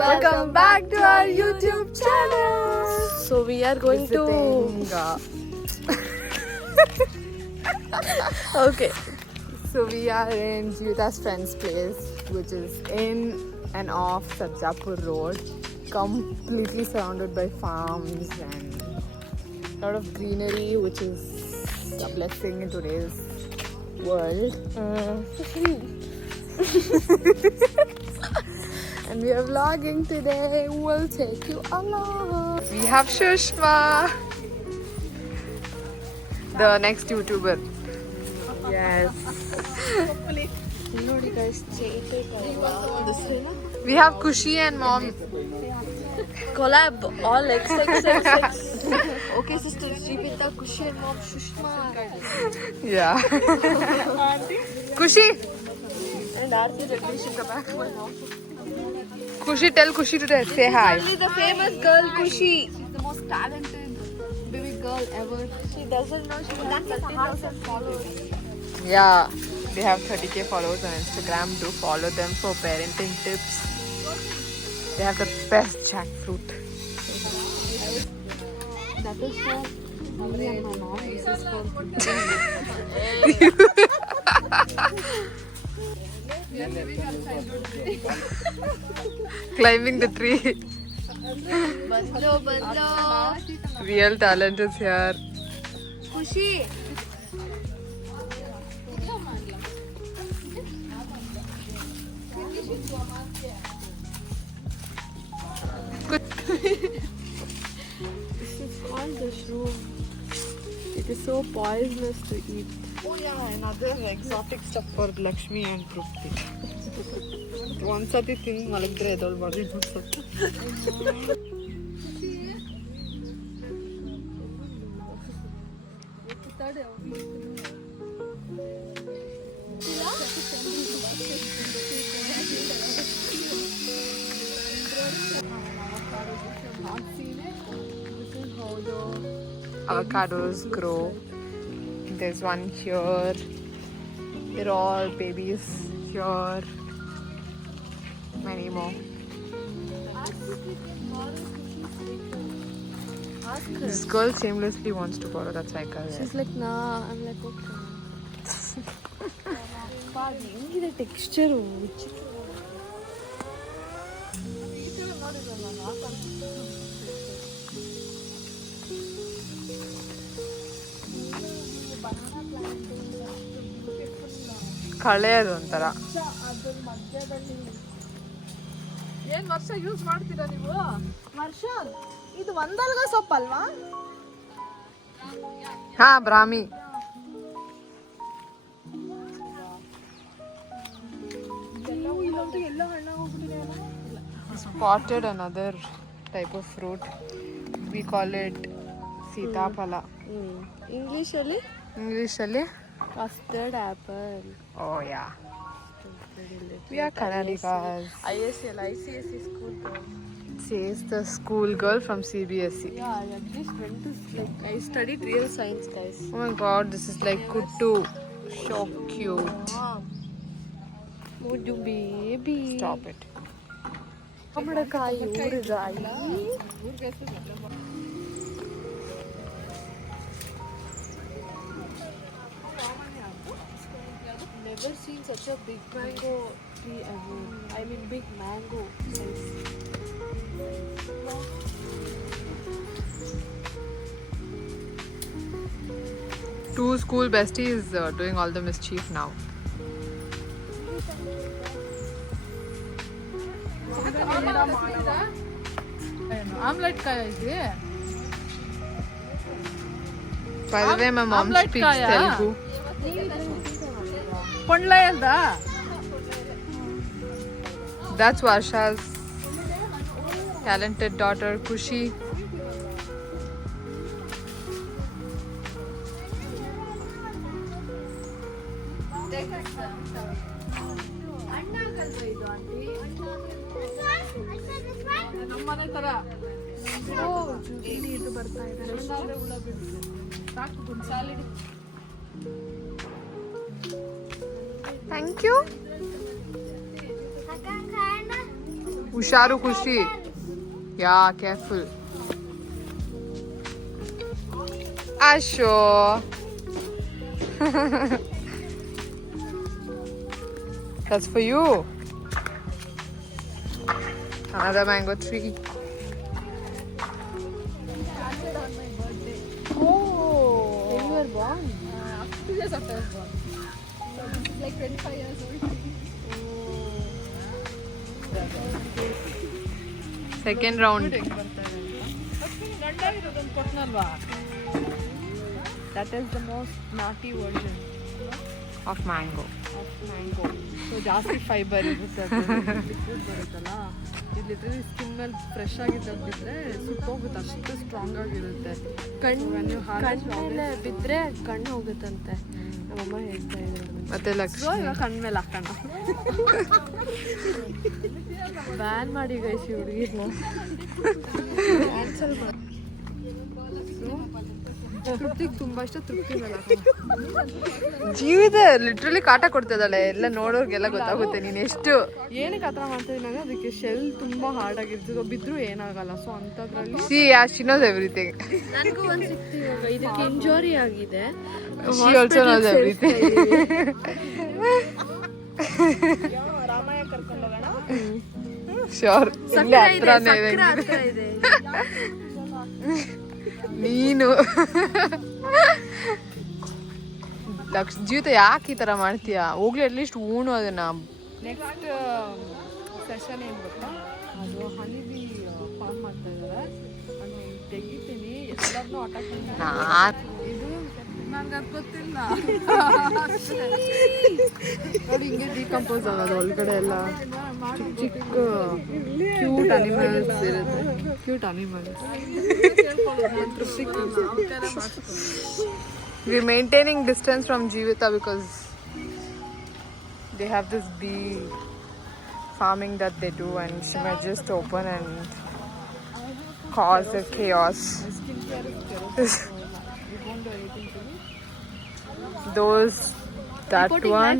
Welcome back to our YouTube channel. So we are going to. Okay. So we are in Jyuta's friend's place, which is in and off Sarjapur Road, completely surrounded by farms and a lot of greenery, which is a blessing in today's world. And we are vlogging today. We'll take you along. We have Shushma, the next YouTuber. Yes. We have Kushi and mom. Collab all XXX. Okay, sister Sripita, Kushi and mom Shushma. Yeah. Kushi. And Aarti Jagdish in the back. Kushi, tell Kushi to say hi. Only the famous girl Kushi. She's the most talented baby girl ever. She doesn't know she has 30,000 followers. Yeah, they have 30k followers on Instagram. Do follow them for parenting tips. They have the best jackfruit. That is for me and my mom. This is for Climbing the tree. Bando. Real talent is here. Kushi. This is called the shroom. It is so poisonous to eat. Oh yeah, another exotic stuff for Lakshmi and Trupti. Once I think malagre idol body avocados grow. There's one here. They're all babies here. Many more. This girl shamelessly wants to borrow. That's why I call her. She's like, nah. I'm like, okay. The texture. ಕಳೆಯೋದು ಒಂಥರ. ಏನ್ ವರ್ಷ use ಮಾಡ್ತೀರಾ ನೀವು? ವರ್ಷ ಇದು ಒಂದಲ್ಗ ಸೊಪ್ಪಲ್ವಾ? ಹಾ, ಬ್ರಾಹ್ಮಿ. Spotted another type of fruit. We call it Sitaphala. English ಅಲ್ಲಿ? English ಅಲ್ಲಿ? Custard apple. Oh yeah. We are Kannadigas. ISL, ICSE school girl. Says the school girl from CBSE. Yeah, I at least went to I studied real science, guys. Oh my god, this is like Kuttu. So cute. Would you baby? Stop it. Kamadakayi urigayi. Never seen such a big mango tree ever. I mean big mango size. Two school besties doing all the mischief now. Omelette kaya ಇದೆ. By the way, my mom speaks Telugu. ಪೊಂಡ್ಲ ಅಲ್ದ? That's Varsha's talented daughter, Kushi. ನಮ್ಮನೆ ತರ ಇದು ಬರ್ತಾ ಇದೆ. ಸಾಕು solid. Thank you. ಹುಷಾರು ಖುಷಿ. ಯಾ careful. Asho. That's for you. Another mango tree. Oh, you were born? 2 years after I was born. So this is like 25 years old. Second round. That is the most naughty version Of mango. of mango. So ಜಾಸ್ತಿ fibre ಇರುತ್ತೆ, liquid ಬರುತ್ತಲ್ಲ, ಇದು literally skin ಮೇಲೆ fresh ಆಗಿದ್ದರೆ ಸುಟ್ಟೋಗುತ್ತೆ, ಅಷ್ಟು strong ಆಗಿರುತ್ತೆ. ಕಣ್ಣು ಬಿದ್ದರೆ ಕಣ್ಣು ಹೋಗುತ್ತಂತೆ, ನಮ್ಮಮ್ಮ ಹೇಳ್ತಾ ಇದ್ದಾರೆ. ಮತ್ತೆ ಲಕ್ಷ್ಮಿ ಇವಾಗ ಕಣ್ಣು ಮೇಲೆ ಹಾಕೋಣ. ಬ್ಯಾನ್ ಮಾಡಿ ಗೈಸ್ ಈ ಹುಡುಗಿನ. ಕ್ಯಾನ್ಸಲ್ ಮಾಡಿ. ತೃಪ್ತಿಗೆ ತುಂಬಾ ಇಷ್ಟ, ತೃಪ್ತಿ ಮೇಲೆ ಜೀವಿತ ಲಿಟ್ರಲಿ ಕಾಟ ಕೊಡ್ತಿದ್ದಾಳೆ. ಎಲ್ಲ ನೋಡೋರ್ಗೆಲ್ಲ ಗೊತ್ತಾಗುತ್ತೆ ನೀನು ಎಷ್ಟು ಏನಕ್ಕೆ ಆ ಥರ ಮಾಡ್ತಿದ್ದೀನಿ ಅಂದರೆ ಅದಕ್ಕೆ ಶೆಲ್ ತುಂಬ ಹಾರ್ಡ್ ಆಗಿರ್ತದೆ, ಬಿದ್ದರೂ ಏನಾಗಲ್ಲ. ಸೊ ಅಂಥದ್ರಲ್ಲಿ ಸಿ ಶಿ ನೋಸ್ ಎವ್ರಿಥಿಂಗ್. ನನಗೂ ಒಂದು ಸಿಕ್ತು ಇವಾಗ, ಇದಕ್ಕೆ ಇಂಜುರಿ ಆಗಿದೆ. She also knows everything. ರಾಮಾಯ ಕರ್ಕೊಂಡು ಹೋಗೋಣ. ಶ್ಯೂರ್. ಇಲ್ಲೇ ಹತ್ರನೇ ಇದೆ ನೀನು. ಜೀವಿತ ಯಾಕೆ ಈ ಥರ ಮಾಡ್ತೀಯಾ? ಹೋಗ್ಲಿ ಅಟ್ಲೀಸ್ಟ್ ಊಣು ಅದನ್ನ. ನೆಕ್ಸ್ಟ್ ಸೆಷನ್ ಏನು ಗೊತ್ತಾ, ಅದು ಹನಿ ಬಿ ಫಾರ್ಮ್ ಮಾಡ್ತಾ ಇದ್ದಾರೆ. ನಾನು ತೆಗಿತೀನಿ, ಎಲ್ಲರನ್ನೂ ಅಟ್ಯಾಕ್ ಮಾಡಿ. ಇದು ನನಗೆ ಅದು ಗೊತ್ತಿಲ್ಲ ನೋಡಿ, ಹಿಂಗೆ ಡಿಕಂಪೋಸ್ ಆಗೋದು ಒಳಗಡೆ ಎಲ್ಲ. ಚಿಕ್ಕ ಕ್ಯೂಟ್ ಅನಿಮಲ್ಸ್ ಇರುತ್ತೆ, cute animals. We're maintaining distance from Jeevita because they have this bee farming that they do, and she might just open and cause a chaos. Those, that one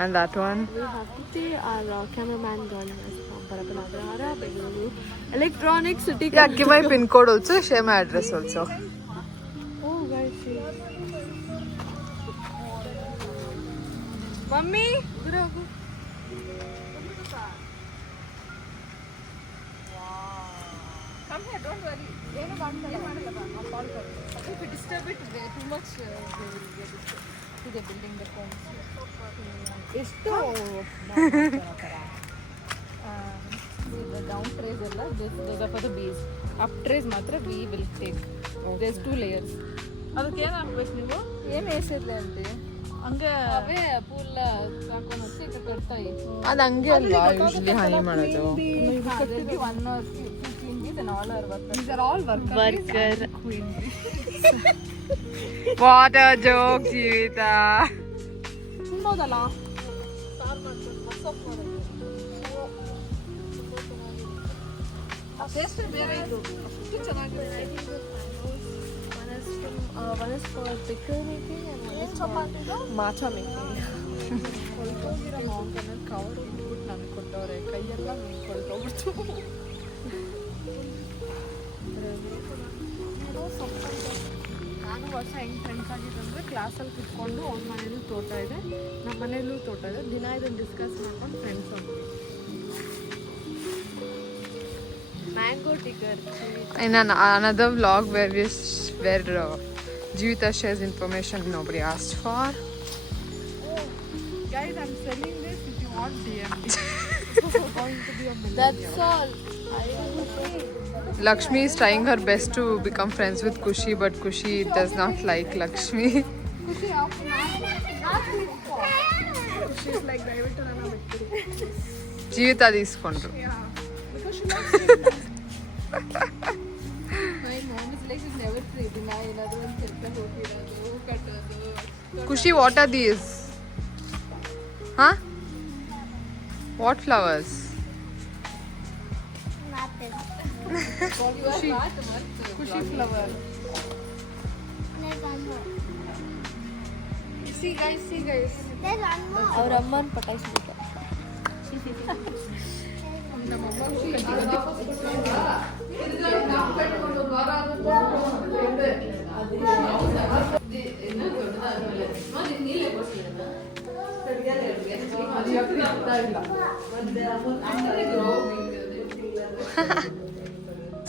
and that one. We have to see our cameraman joining us from Parapanagara, Bengaluru. Electronic City. Yeah, give my pin code also, share my address also. Oh, guys, see. Mummy, go. Come here, don't worry. ಏನು ಮಾಡಲ್ಲ ಬಾ, ನಾವು ಕಾಲ್ ಮಾಡ್ತೀವಿ. If we disturb it too much, they will get it to the building the phones. ಎಷ್ಟು the down trays ಎಲ್ಲ those are for the base. Up trays ಮಾತ್ರ we will take. There's 2 layers. ಅದಕ್ಕೆ ಏನು ಹಾಕ್ಬೇಕು ನೀವು? ಏನು ಬೇಯಿಸಿರ್ಲಿ ಅಂತೆ ಹಂಗೆ ಅವೇ ಪೂಲ್ ಹಾಕೊಂಡು ಹಚ್ಚಿ ಕಟ್ತಾಯಿ. ಅದು ಹಂಗೆ ಅಲ್ವಾ ಯೂಶಲಿ ಹಾನಿ ಮಾಡೋದು. One or two queen bees and all are workers. These are all worker queen bees. What a joke, Jeevita. ತಿನ್ಬೋದಲ್ಲ? ಸಾರು ಮಾಡ್ಕೊಂಡು ಮಸಪ್ ಮಾಡೋದು. ಟೇಸ್ಟ್ ಬೇರೆ ಇದು, ಅಷ್ಟು ಚೆನ್ನಾಗಿದೆ. One is for pickle making and one is for matcha making. ಕೊಳ್ತೋಗಿರೋ ಮಾಂಕನಲ್ಲಿ cover ಇಟ್ಬಿಟ್ಟು ನನಗೆ ಕೊಟ್ಟವ್ರೆ, ಕೈಯೆಲ್ಲ ಕೊಳ್ತೋಗ್ಬಿಡ್ತು. ನಾನು ವರ್ಷ ಹೆಂಗೆ ಫ್ರೆಂಡ್ಸ್ ಆಗಿದ್ದಂದ್ರೆ ಕ್ಲಾಸಲ್ಲಿ ಕುತ್ಕೊಂಡು ಅವ್ರ ಮನೇಲೂ ತೋಟ ಇದೆ, ನಮ್ಮ ಮನೇಲೂ ತೋಟ ಇದೆ, ದಿನ ಇದನ್ನು ಡಿಸ್ಕಸ್ ಮಾಡ್ಕೊಂಡು ಫ್ರೆಂಡ್ಸ್ ಅಂತ. Mango ಟಿಕರ್. In another vlog where Jeevita shares information nobody asked for. Guys, I'm selling this if you want DM. Going to be a millionaire. That's all. Lakshmi is trying her best to become friends with Kushi, but Kushi does not like Lakshmi. Kushi, she's like dieted and I'm Jeevita తీసుకుండ్రు. Yeah. Because she loves it. My mom is like, she's never free. Another one Kushi, what are these? Huh? What flowers? Kushi flower. See guys. There's one more. Our Amman ಪಟಾಯಿಸ್ಬಿಟ್ಟು.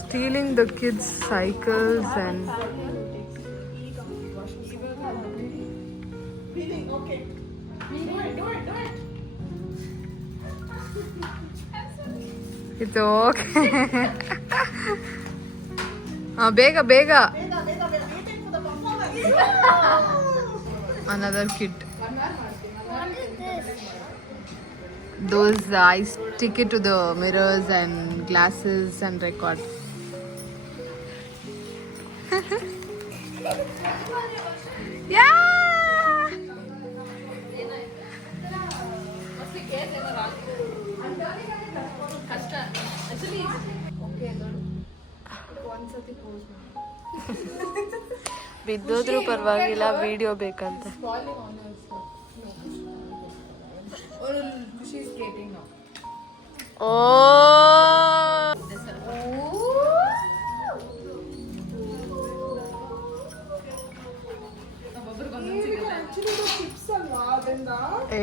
Stealing the kids' cycles and it's okay. Bega, bega. Another kid. Those I stick it to the mirrors and glasses and record. Yeah. ಬಿದ್ದೋದ್ರೂ ಪರವಾಗಿಲ್ಲ video ಬೇಕಂತ. ಓ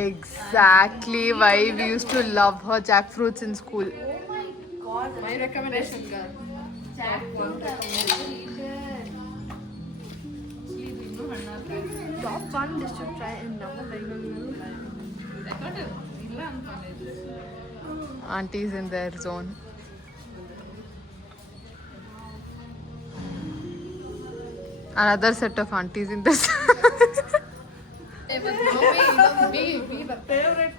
exactly why we used to love her jackfruits in school. My recommendation, girl. Top one dish to try in our Aunties in their zone. Another set of aunties in this. Be the favorite.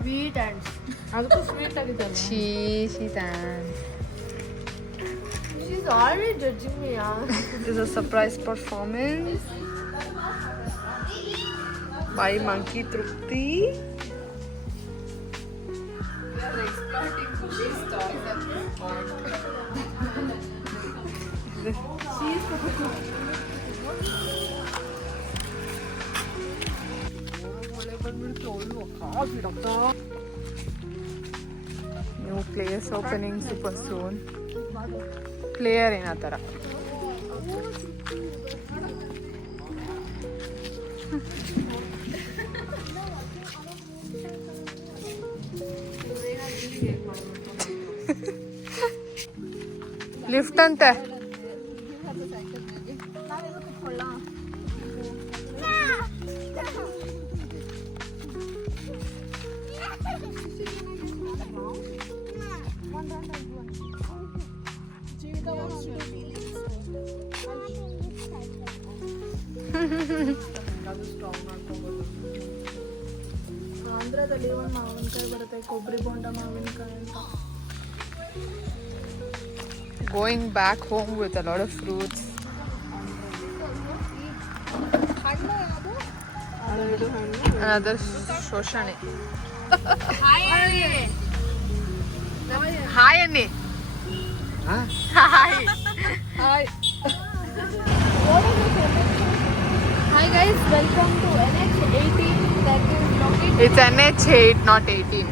Sweet and sweet. She dance. She's already judging me. It is a surprise performance by Monkey Trupti. We are exploiting these toys at this point. New place opening super soon. Player in a tara. Lift ante. ಆಂಧ್ರದಲ್ಲಿ ಒಂದು ಮಾವಿನಕಾಯಿ ಬರುತ್ತೆ, ಕೊಬ್ಬರಿ ಬೋಂಡ ಮಾವಿನಕಾಯಿ ಅಂತ. Going back home with a lot of fruits. Another Shoshane. Hi Annie. Hi. Hi guys, welcome to NH18. That is located. It's NH8, not 18.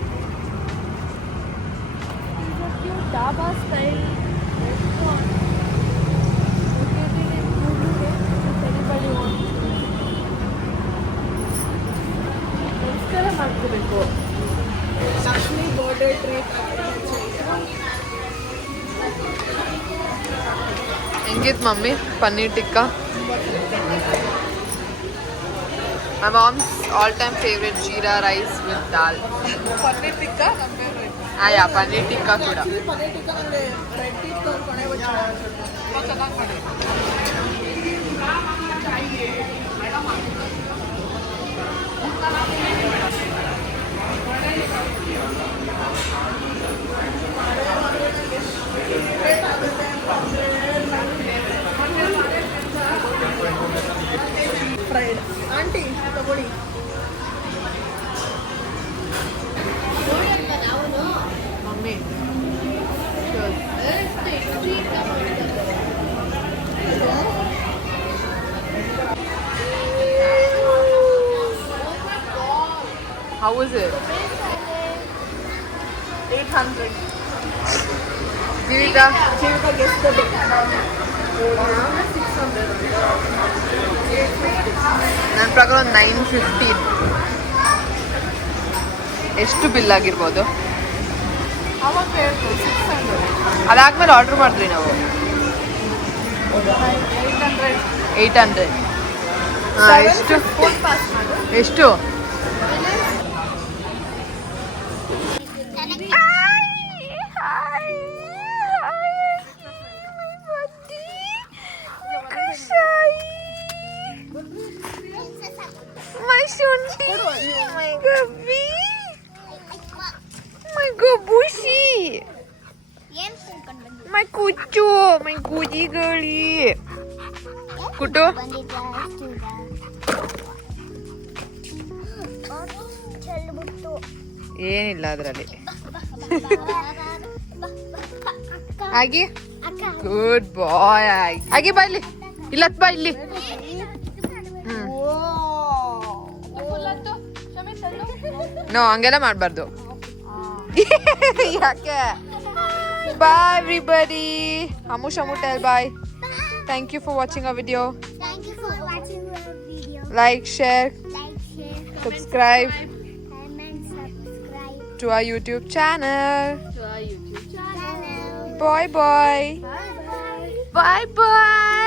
It's a cute dhaba style restaurant located in Kurnool. If anybody wants to. ನಮಸ್ಕಾರ ಮಾಡ್ಕೋಬೇಕು. Lakshmi birthday treat. ಹೆಂಗಿತ್ mummy paneer tikka? My mom's all-time favorite jeera rice with dal. Paneer tikka ನಮ್ಮ favourite. Yeah, paneer tikka kuda. Paneer tikka ಅಂದರೆ ರೆಡ್ ಟೀ ಕೊನೆ ತುಂಬ ಚೆನ್ನಾಗಿ ಮಾಡಿ. ಫ್ರೈಡ್ ಆಂಟಿ ತಗೊಳ್ಳಿ. Mummy. Cheers. is it? 800. Jivita. Jivita guess the bill. ನನ್ನ ಪ್ರಕಾರ ಒಂದು 950. ಎಷ್ಟು ಬಿಲ್ ಆಗಿರ್ಬೋದು? ಅವಾಗ 600. ಅದಾದ್ಮೇಲೆ ಆರ್ಡರ್ ಮಾಡಿದ್ವಿ ನಾವು. 800. ಎಷ್ಟು? ಎಷ್ಟು? My shunti, my gabby, my gabushi, my kuchu, my guji girly. Kutu? ಏನಿಲ್ಲ ಅದರಲ್ಲಿ. ಆಗಿ ಗುಡ್ ಬಾಯ್. ಆಗಿ ಬಾ ಇಲ್ಲಿ, ಇಲ್ಲತ್ ಬಾ ಇಲ್ಲಿ. ನೋ ಹಂಗೆಲ್ಲ ಮಾಡಬಾರ್ದು. ಯಾಕೆ? Bye everybody. Ammu Shamu tell bye. Thank you for watching our video. Like, share, subscribe to our YouTube channel. Bye bye. Bye bye.